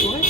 สวย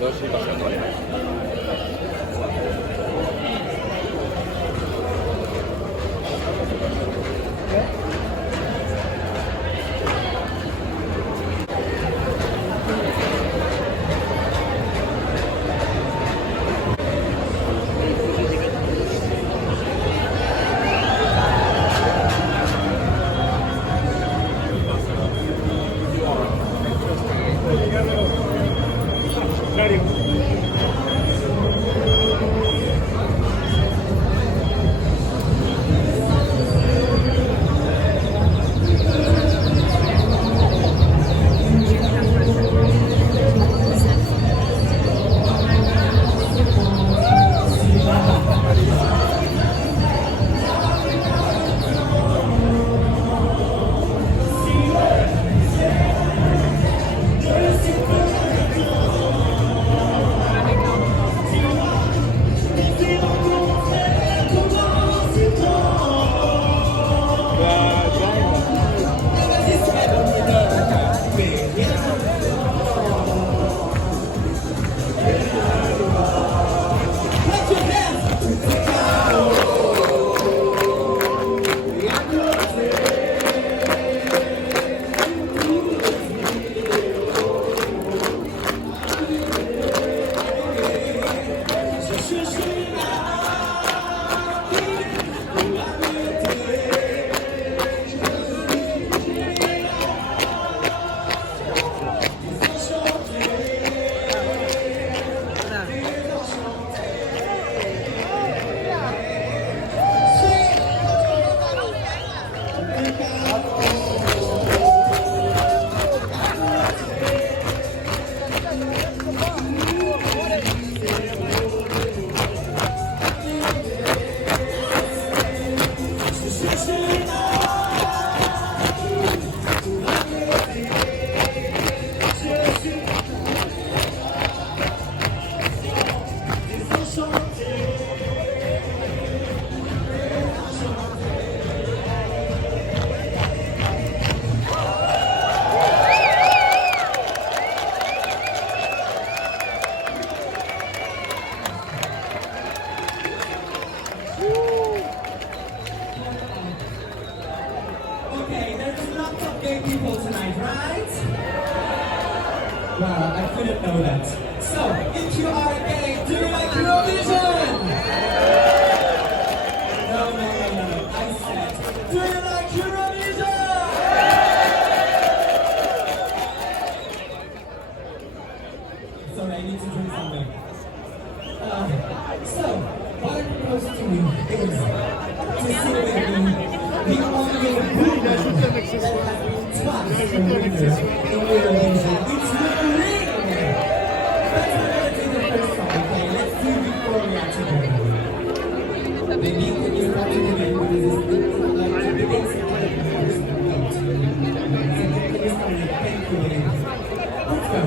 Dos y pasando, ¿vale? Wow, I couldn't know that. So, if you are a gay, do you like Eurovision? No. I said, do you like Eurovision? Sorry, I need to drink something. So, what I proposed to you is to sing with me the only movement that has been twice a winner in Eurovision. It's the ring! That's what I'm going to do the first song, okay? Let's do Victoria together. The music is not to the end, but it is like the basic Let's go.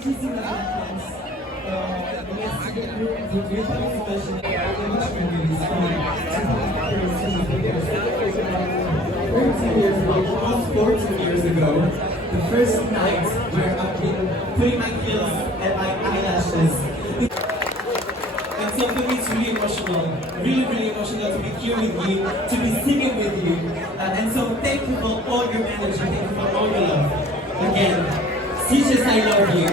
muchísimas gracias. Almost 14 years ago, the first night where I've been putting my heels and my eyelashes. And so for me it's really emotional, really emotional to be here with you, to be singing with you. And so thank you for all your energy, thank you for all your love. Again, Sitges, I love you.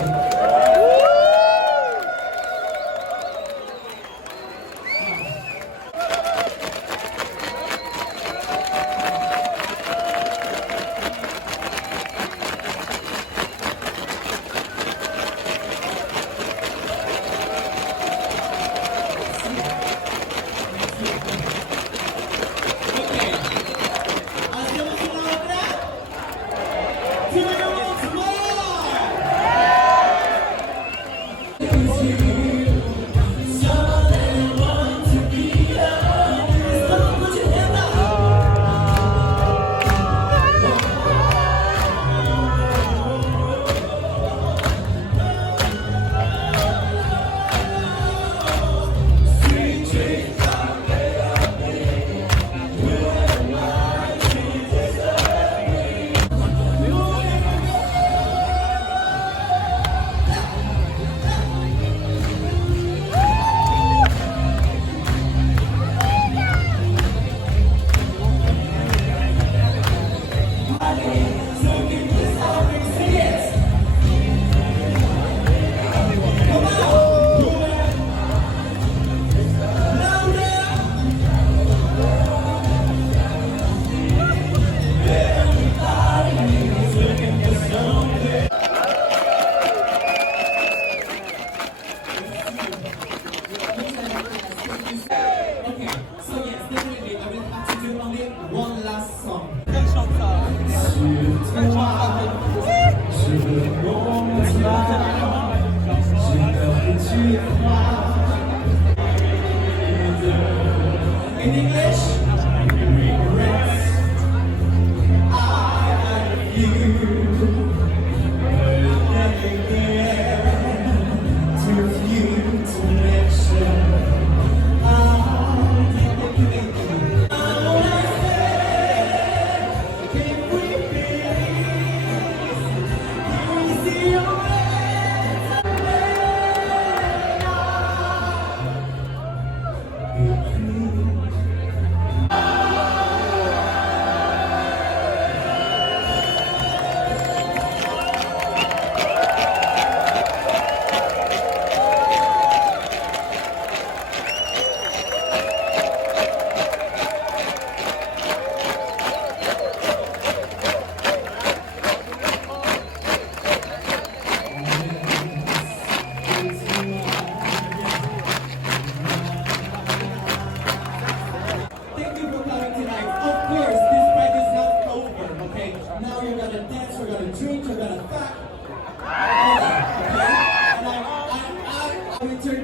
In English, regrets. I love you. To you to mention.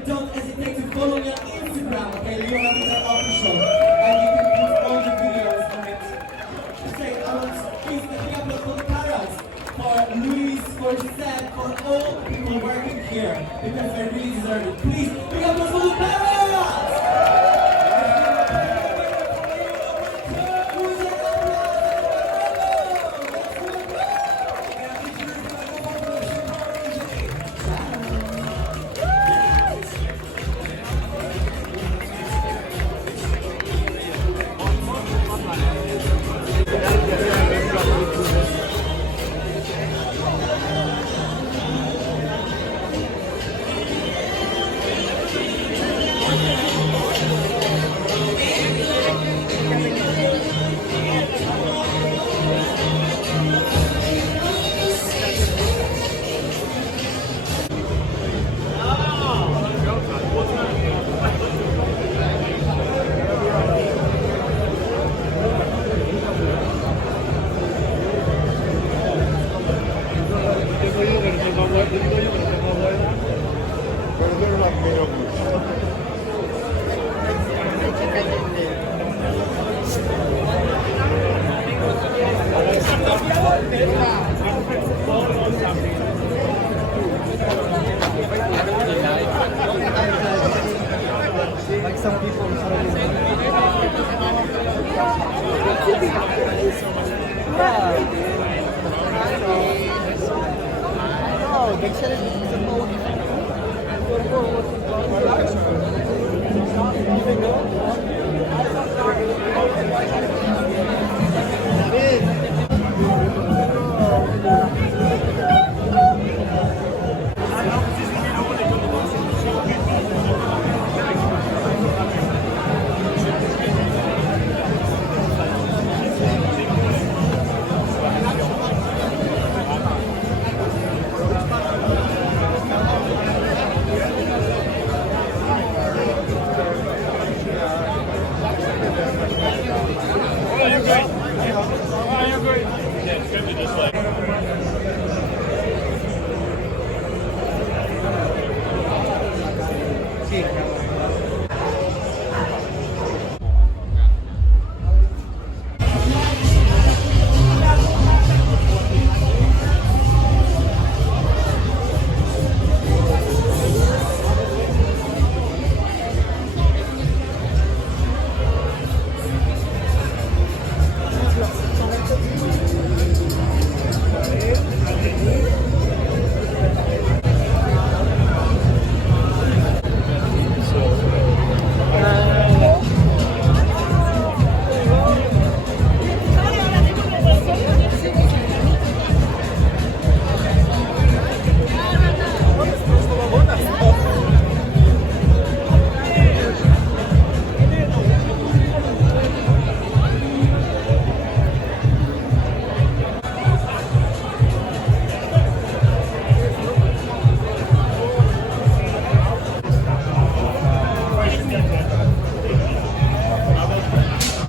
Don't hesitate to follow me on Instagram, okay? Leonardo Official, and you can put all the videos on it. Say, I want to please the big applause for the parents, for Luis, for Seth, for all the people working here, because they really deserve it. Please, big applause for the parents! Excellent.